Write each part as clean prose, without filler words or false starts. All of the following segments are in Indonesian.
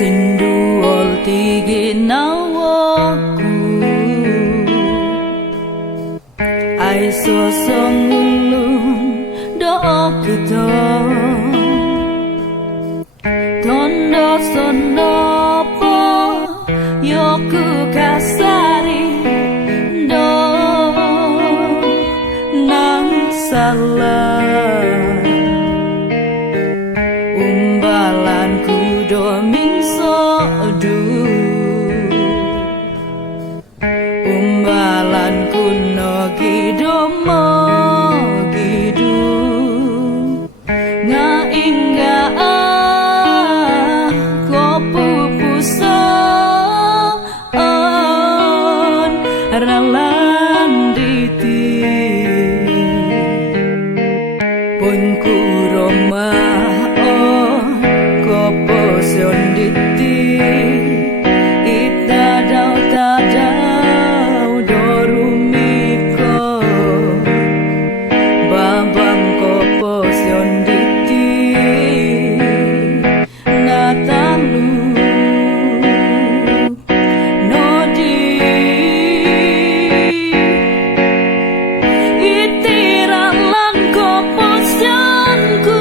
Sinduol tiginawaku ay sosong ulun doa kita tondo sonopo yoku kasari do nang salah umbalanku do mingso du umbalanku no gido mo gidu nga ingga ko pupuso on ralan diti pun kuroma diti itadau tadau dorumiko babang kopo sion diti natalu nodi itiralan kopo sionku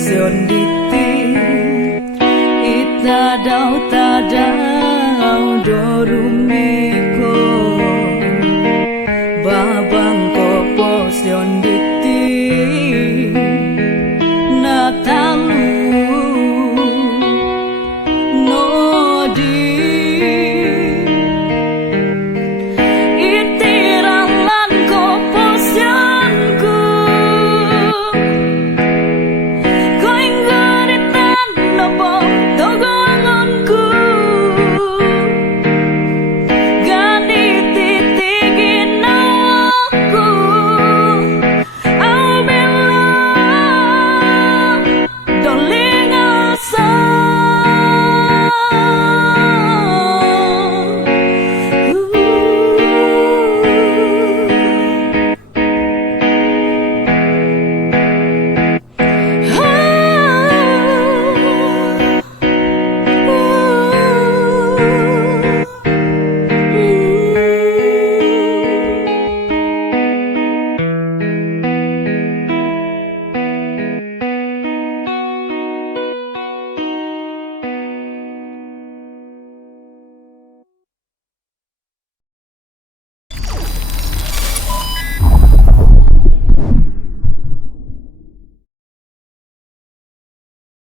sion diti itadau